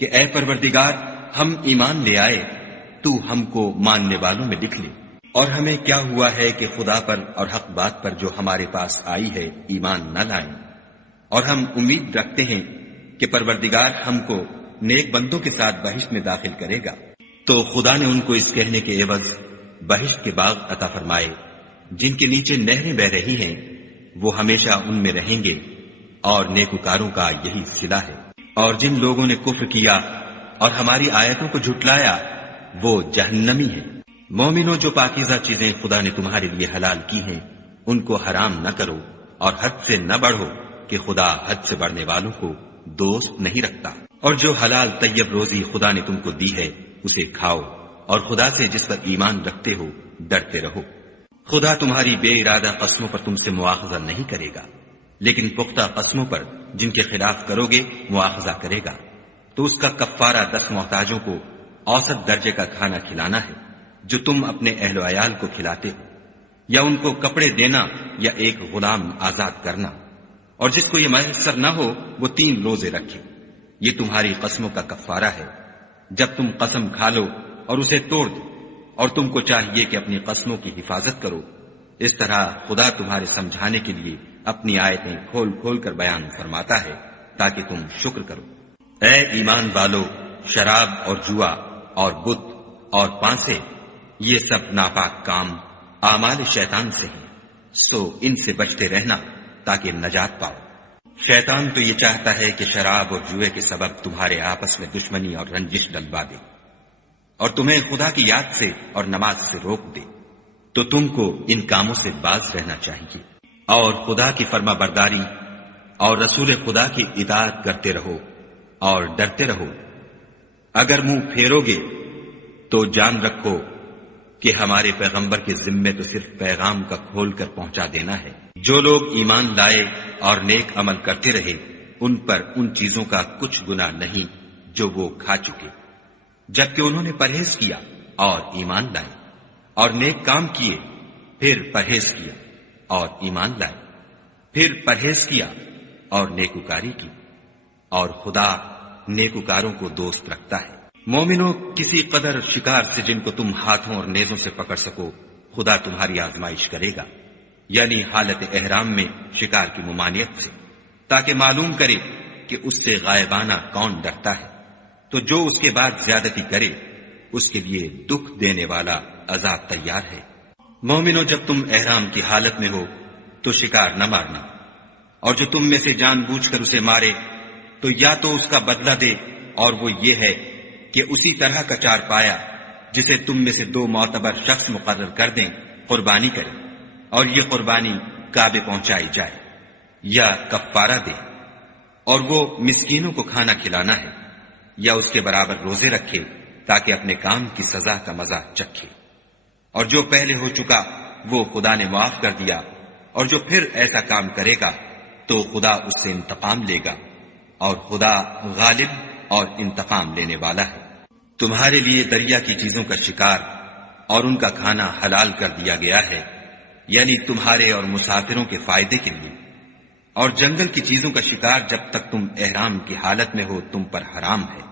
کہ اے پروردگار، ہم ایمان لے آئے، تو ہم کو ماننے والوں میں لکھ لے۔ اور ہمیں کیا ہوا ہے کہ خدا پر اور حق بات پر جو ہمارے پاس آئی ہے ایمان نہ لائیں، اور ہم امید رکھتے ہیں کہ پروردگار ہم کو نیک بندوں کے ساتھ بہشت میں داخل کرے گا۔ تو خدا نے ان کو اس کہنے کے عوض بہشت کے باغ عطا فرمائے جن کے نیچے نہریں بہ رہی ہیں، وہ ہمیشہ ان میں رہیں گے، اور نیکوکاروں کا یہی صلہ ہے۔ اور جن لوگوں نے کفر کیا اور ہماری آیتوں کو جھٹلایا وہ جہنمی ہیں۔ مومنوں، جو پاکیزہ چیزیں خدا نے تمہارے لیے حلال کی ہیں ان کو حرام نہ کرو، اور حد سے نہ بڑھو کہ خدا حد سے بڑھنے والوں کو دوست نہیں رکھتا۔ اور جو حلال طیب روزی خدا نے تم کو دی ہے اسے کھاؤ، اور خدا سے جس پر ایمان رکھتے ہو ڈرتے رہو۔ خدا تمہاری بے ارادہ قسموں پر تم سے مواخذہ نہیں کرے گا، لیکن پختہ قسموں پر جن کے خلاف کرو گے مواخذہ کرے گا، تو اس کا کفارہ 10 محتاجوں کو اوسط درجے کا کھانا کھلانا ہے جو تم اپنے اہل و عیال کو کھلاتے ہو، یا ان کو کپڑے دینا یا ایک غلام آزاد کرنا، اور جس کو یہ میسر نہ ہو وہ 3 روزے رکھے۔ یہ تمہاری قسموں کا کفارہ ہے جب تم قسم کھا لو اور اسے توڑ دو، اور تم کو چاہیے کہ اپنی قسموں کی حفاظت کرو۔ اس طرح خدا تمہارے سمجھانے کے لیے اپنی آیتیں کھول کھول کر بیان فرماتا ہے تاکہ تم شکر کرو۔ اے ایمان والو، شراب اور جوا اور بت اور پانسے، یہ سب ناپاک کام اعمال شیطان سے ہیں، سو ان سے بچتے رہنا تاکہ نجات پاؤ۔ شیطان تو یہ چاہتا ہے کہ شراب اور جوئے کے سبب تمہارے آپس میں دشمنی اور رنجش ڈلوا دے، اور تمہیں خدا کی یاد سے اور نماز سے روک دے، تو تم کو ان کاموں سے باز رہنا چاہیے، اور خدا کی فرما برداری اور رسول خدا کی اطاعت کرتے رہو اور ڈرتے رہو۔ اگر منہ پھیرو گے تو جان رکھو کہ ہمارے پیغمبر کے ذمے تو صرف پیغام کا کھول کر پہنچا دینا ہے۔ جو لوگ ایمان لائے اور نیک عمل کرتے رہے ان پر ان چیزوں کا کچھ گناہ نہیں جو وہ کھا چکے، جبکہ انہوں نے پرہیز کیا اور ایمان لائے، اور نیک کام کیے، پھر پرہیز کیا اور ایمان لائے، پھر پرہیز کیا اور نیکوکاری کی، اور خدا نیکوکاروں کو دوست رکھتا ہے۔ مومنوں، کسی قدر شکار سے جن کو تم ہاتھوں اور نیزوں سے پکڑ سکو خدا تمہاری آزمائش کرے گا، یعنی حالت احرام میں شکار کی ممانعت سے، تاکہ معلوم کرے کہ اس سے غائبانہ کون ڈرتا ہے، تو جو اس کے بعد زیادتی کرے اس کے لیے دکھ دینے والا عذاب تیار ہے۔ مومنوں، جب تم احرام کی حالت میں ہو تو شکار نہ مارنا، اور جو تم میں سے جان بوجھ کر اسے مارے تو یا تو اس کا بدلہ دے، اور وہ یہ ہے کہ اسی طرح کا چار پایا جسے تم میں سے 2 معتبر شخص مقرر کر دیں قربانی کرے، اور یہ قربانی کعبے پہنچائی جائے، یا کفارہ دے، اور وہ مسکینوں کو کھانا کھلانا ہے، یا اس کے برابر روزے رکھے تاکہ اپنے کام کی سزا کا مزہ چکھے۔ اور جو پہلے ہو چکا وہ خدا نے معاف کر دیا، اور جو پھر ایسا کام کرے گا تو خدا اس سے انتقام لے گا، اور خدا غالب اور انتقام لینے والا ہے۔ تمہارے لیے دریا کی چیزوں کا شکار اور ان کا کھانا حلال کر دیا گیا ہے، یعنی تمہارے اور مسافروں کے فائدے کے لیے، اور جنگل کی چیزوں کا شکار جب تک تم احرام کی حالت میں ہو تم پر حرام ہے،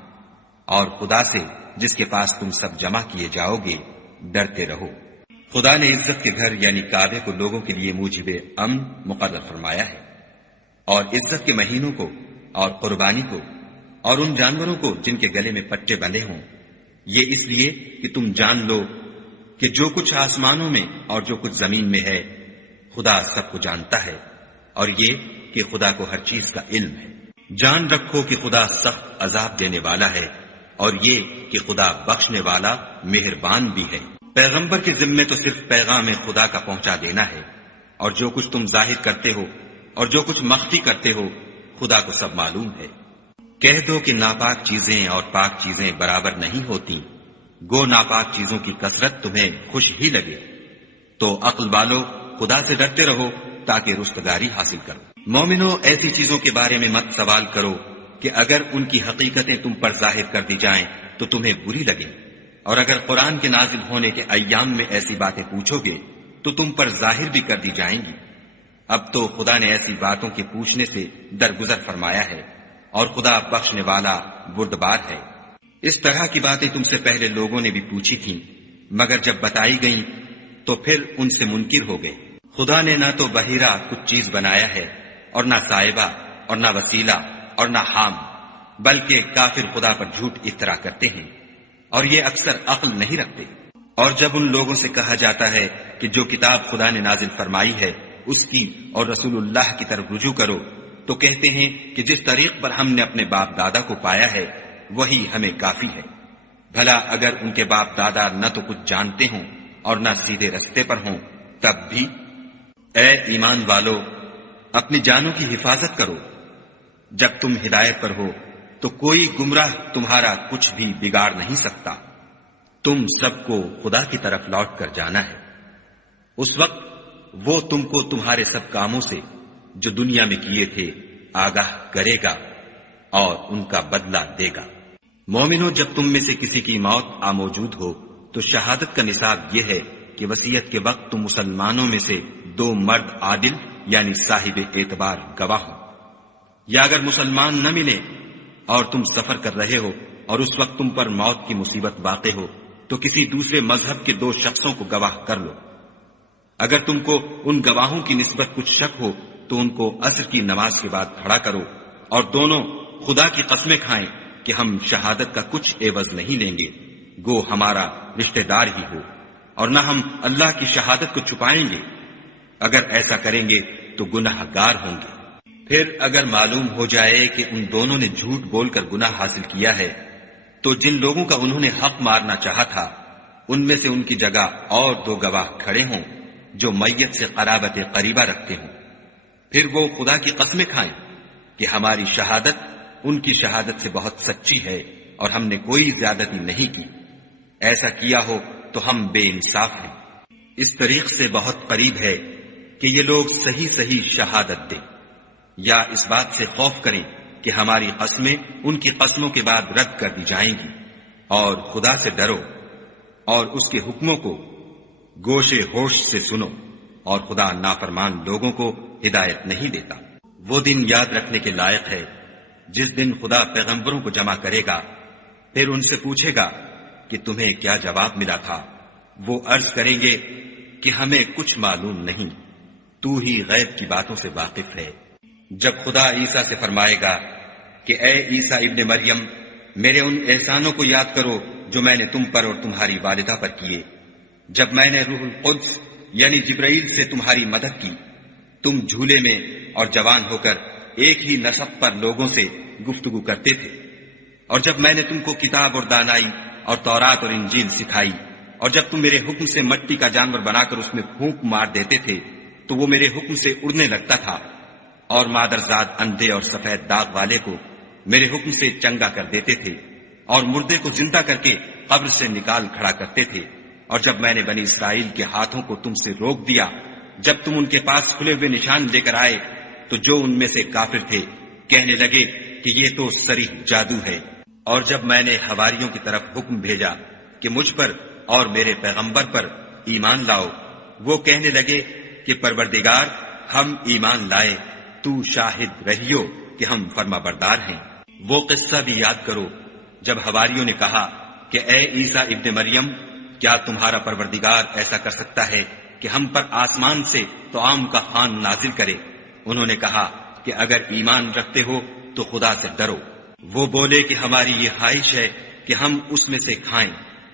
اور خدا سے جس کے پاس تم سب جمع کیے جاؤ گے ڈرتے رہو۔ خدا نے عزت کے گھر یعنی کعبے کو لوگوں کے لیے موجب امن مقرر فرمایا ہے، اور عزت کے مہینوں کو اور قربانی کو اور ان جانوروں کو جن کے گلے میں پٹے بندھے ہوں، یہ اس لیے کہ تم جان لو کہ جو کچھ آسمانوں میں اور جو کچھ زمین میں ہے خدا سب کو جانتا ہے، اور یہ کہ خدا کو ہر چیز کا علم ہے۔ جان رکھو کہ خدا سخت عذاب دینے والا ہے، اور یہ کہ خدا بخشنے والا مہربان بھی ہے۔ پیغمبر کے ذمے تو صرف پیغام خدا کا پہنچا دینا ہے، اور جو کچھ تم ظاہر کرتے ہو اور جو کچھ مخفی کرتے ہو خدا کو سب معلوم ہے۔ کہہ دو کہ ناپاک چیزیں اور پاک چیزیں برابر نہیں ہوتی، گو ناپاک چیزوں کی کثرت تمہیں خوش ہی لگے، تو عقل والو خدا سے ڈرتے رہو تاکہ رستگاری حاصل کرو۔ مومنو، ایسی چیزوں کے بارے میں مت سوال کرو کہ اگر ان کی حقیقتیں تم پر ظاہر کر دی جائیں تو تمہیں بری لگیں، اور اگر قرآن کے نازل ہونے کے ایام میں ایسی باتیں پوچھو گے تو تم پر ظاہر بھی کر دی جائیں گی۔ اب تو خدا نے ایسی باتوں کے پوچھنے سے درگزر فرمایا ہے، اور خدا بخشنے والا بردبار ہے۔ اس طرح کی باتیں تم سے پہلے لوگوں نے بھی پوچھی تھیں، مگر جب بتائی گئیں تو پھر ان سے منکر ہو گئے۔ خدا نے نہ تو بحیرہ کچھ چیز بنایا ہے، اور نہ صاحبہ، اور نہ وسیلہ، اور نہ حام، بلکہ کافر خدا پر جھوٹ افطرا کرتے ہیں، اور یہ اکثر عقل نہیں رکھتے۔ اور جب ان لوگوں سے کہا جاتا ہے کہ جو کتاب خدا نے نازل فرمائی ہے اس کی اور رسول اللہ کی طرف رجوع کرو، تو کہتے ہیں کہ جس طریق پر ہم نے اپنے باپ دادا کو پایا ہے وہی ہمیں کافی ہے۔ بھلا اگر ان کے باپ دادا نہ تو کچھ جانتے ہوں اور نہ سیدھے رستے پر ہوں تب بھی؟ اے ایمان والو، اپنی جانوں کی حفاظت کرو۔ جب تم ہدایت پر ہو تو کوئی گمراہ تمہارا کچھ بھی بگاڑ نہیں سکتا۔ تم سب کو خدا کی طرف لوٹ کر جانا ہے، اس وقت وہ تم کو تمہارے سب کاموں سے جو دنیا میں کیے تھے آگاہ کرے گا اور ان کا بدلہ دے گا۔ مومنو، جب تم میں سے کسی کی موت آ موجود ہو تو شہادت کا نصاب یہ ہے کہ وصیت کے وقت تم مسلمانوں میں سے 2 مرد عادل یعنی صاحب اعتبار گواہ ہو، یا اگر مسلمان نہ ملے اور تم سفر کر رہے ہو اور اس وقت تم پر موت کی مصیبت واقع ہو تو کسی دوسرے مذہب کے 2 شخصوں کو گواہ کر لو۔ اگر تم کو ان گواہوں کی نسبت کچھ شک ہو تو ان کو عصر کی نماز کے بعد کھڑا کرو، اور دونوں خدا کی قسمیں کھائیں کہ ہم شہادت کا کچھ عوض نہیں لیں گے، گو ہمارا رشتہ دار ہی ہو، اور نہ ہم اللہ کی شہادت کو چھپائیں گے، اگر ایسا کریں گے تو گناہ گار ہوں گے۔ پھر اگر معلوم ہو جائے کہ ان دونوں نے جھوٹ بول کر گناہ حاصل کیا ہے تو جن لوگوں کا انہوں نے حق مارنا چاہا تھا ان میں سے ان کی جگہ اور 2 گواہ کھڑے ہوں جو میت سے قرابت قریبہ رکھتے ہوں، پھر وہ خدا کی قسمیں کھائیں کہ ہماری شہادت ان کی شہادت سے بہت سچی ہے اور ہم نے کوئی زیادتی نہیں کی۔ ایسا کیا ہو تو ہم بے انصاف ہیں۔ اس طریق سے بہت قریب ہے کہ یہ لوگ صحیح صحیح شہادت دیں، یا اس بات سے خوف کریں کہ ہماری قسمیں ان کی قسموں کے بعد رد کر دی جائیں گی، اور خدا سے ڈرو اور اس کے حکموں کو گوشے ہوش سے سنو، اور خدا نافرمان لوگوں کو ہدایت نہیں دیتا۔ وہ دن یاد رکھنے کے لائق ہے جس دن خدا پیغمبروں کو جمع کرے گا، پھر ان سے پوچھے گا کہ تمہیں کیا جواب ملا تھا۔ وہ عرض کریں گے کہ ہمیں کچھ معلوم نہیں، تو ہی غیب کی باتوں سے واقف ہے۔ جب خدا عیسیٰ سے فرمائے گا کہ اے عیسیٰ ابن مریم، میرے ان احسانوں کو یاد کرو جو میں نے تم پر اور تمہاری والدہ پر کیے، جب میں نے روح القدس یعنی جبرائیل سے تمہاری مدد کی، تم جھولے میں اور جوان ہو کر ایک ہی نسق پر لوگوں سے گفتگو کرتے تھے، اور جب میں نے تم کو کتاب اور دانائی اور تورات اور انجیل سکھائی، اور جب تم میرے حکم سے مٹی کا جانور بنا کر اس میں پھونک مار دیتے تھے تو وہ میرے حکم سے اڑنے لگتا تھا، اور مادرزاد اندھے اور سفید داغ والے کو میرے حکم سے چنگا کر دیتے تھے، اور مردے کو زندہ کر کے قبر سے نکال کھڑا کرتے تھے، اور جب میں نے بنی اسرائیل کے ہاتھوں کو تم سے روک دیا جب تم ان کے پاس کھلے ہوئے نشان لے کر آئے، تو جو ان میں سے کافر تھے کہنے لگے کہ یہ تو صریح جادو ہے۔ اور جب میں نے حواریوں کی طرف حکم بھیجا کہ مجھ پر اور میرے پیغمبر پر ایمان لاؤ، وہ کہنے لگے کہ پروردگار، ہم ایمان لائے، تو شاہد رہیو کہ ہم فرما بردار ہیں۔ وہ قصہ بھی یاد کرو جب حواریوں نے کہا کہ اے عیسیٰ ابن مریم، کیا تمہارا پروردگار ایسا کر سکتا ہے کہ ہم پر آسمان سے طعام کا خوان نازل کرے؟ انہوں نے کہا کہ اگر ایمان رکھتے ہو تو خدا سے ڈرو۔ وہ بولے کہ ہماری یہ خواہش ہے کہ ہم اس میں سے کھائیں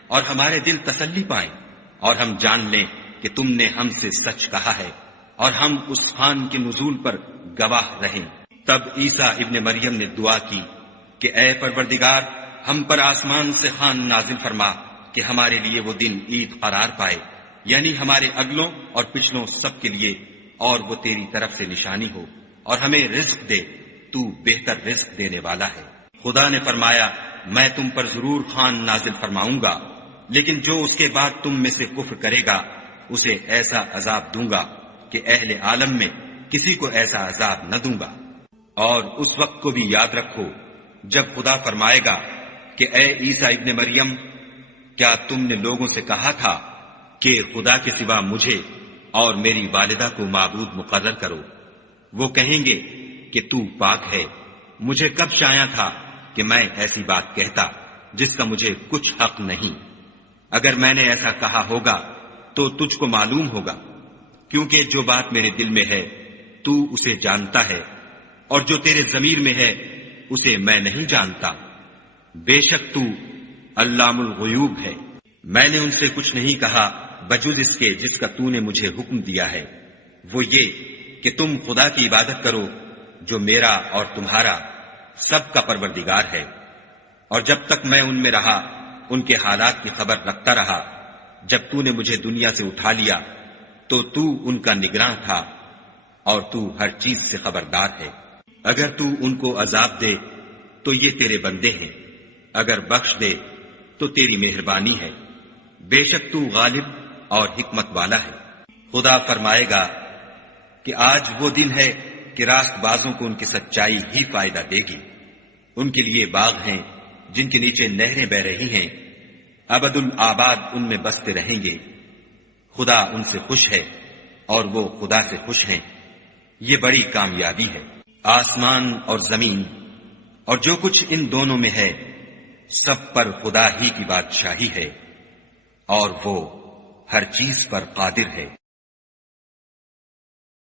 اور ہمارے دل تسلی پائیں، اور ہم جان لیں کہ تم نے ہم سے سچ کہا ہے، اور ہم اس خوان کے نزول پر گواہ رہیں۔ تب عیسیٰ ابن مریم نے دعا کی کہ اے پروردگار، ہم پر آسمان سے خوان نازل فرما کہ ہمارے لیے وہ دن عید قرار پائے، یعنی ہمارے اگلوں اور پچھلوں سب کے لیے، اور وہ تیری طرف سے نشانی ہو، اور ہمیں رزق دے، تو بہتر رزق دینے والا ہے۔ خدا نے فرمایا، میں تم پر ضرور خوان نازل فرماؤں گا، لیکن جو اس کے بعد تم میں سے کفر کرے گا اسے ایسا عذاب دوں گا کہ اہل عالم میں کسی کو ایسا عذاب نہ دوں گا۔ اور اس وقت کو بھی یاد رکھو جب خدا فرمائے گا کہ اے عیسیٰ ابن مریم، کیا تم نے لوگوں سے کہا تھا کہ خدا کے سوا مجھے اور میری والدہ کو معبود مقرر کرو؟ وہ کہیں گے کہ تو پاک ہے، مجھے کب شایع تھا کہ میں ایسی بات کہتا جس کا مجھے کچھ حق نہیں۔ اگر میں نے ایسا کہا ہوگا تو تجھ کو معلوم ہوگا، کیونکہ جو بات میرے دل میں ہے تو اسے جانتا ہے، اور جو تیرے ضمیر میں ہے اسے میں نہیں جانتا۔ بے شک تو علام الغیوب ہے۔ میں نے ان سے کچھ نہیں کہا بجز اس کے جس کا تو نے مجھے حکم دیا ہے، وہ یہ کہ تم خدا کی عبادت کرو جو میرا اور تمہارا سب کا پروردگار ہے۔ اور جب تک میں ان میں رہا ان کے حالات کی خبر رکھتا رہا۔ جب تو نے مجھے دنیا سے اٹھا لیا تو تو ان کا نگراں تھا، اور تو ہر چیز سے خبردار ہے۔ اگر تو ان کو عذاب دے تو یہ تیرے بندے ہیں، اگر بخش دے تو تیری مہربانی ہے، بے شک تو غالب اور حکمت والا ہے۔ خدا فرمائے گا کہ آج وہ دن ہے کہ راست بازوں کو ان کی سچائی ہی فائدہ دے گی۔ ان کے لیے باغ ہیں جن کے نیچے نہریں بہ رہی ہیں، ابد الآباد ان میں بستے رہیں گے۔ خدا ان سے خوش ہے اور وہ خدا سے خوش ہیں، یہ بڑی کامیابی ہے۔ آسمان اور زمین اور جو کچھ ان دونوں میں ہے سب پر خدا ہی کی بادشاہی ہے، اور وہ ہر چیز پر قادر ہے۔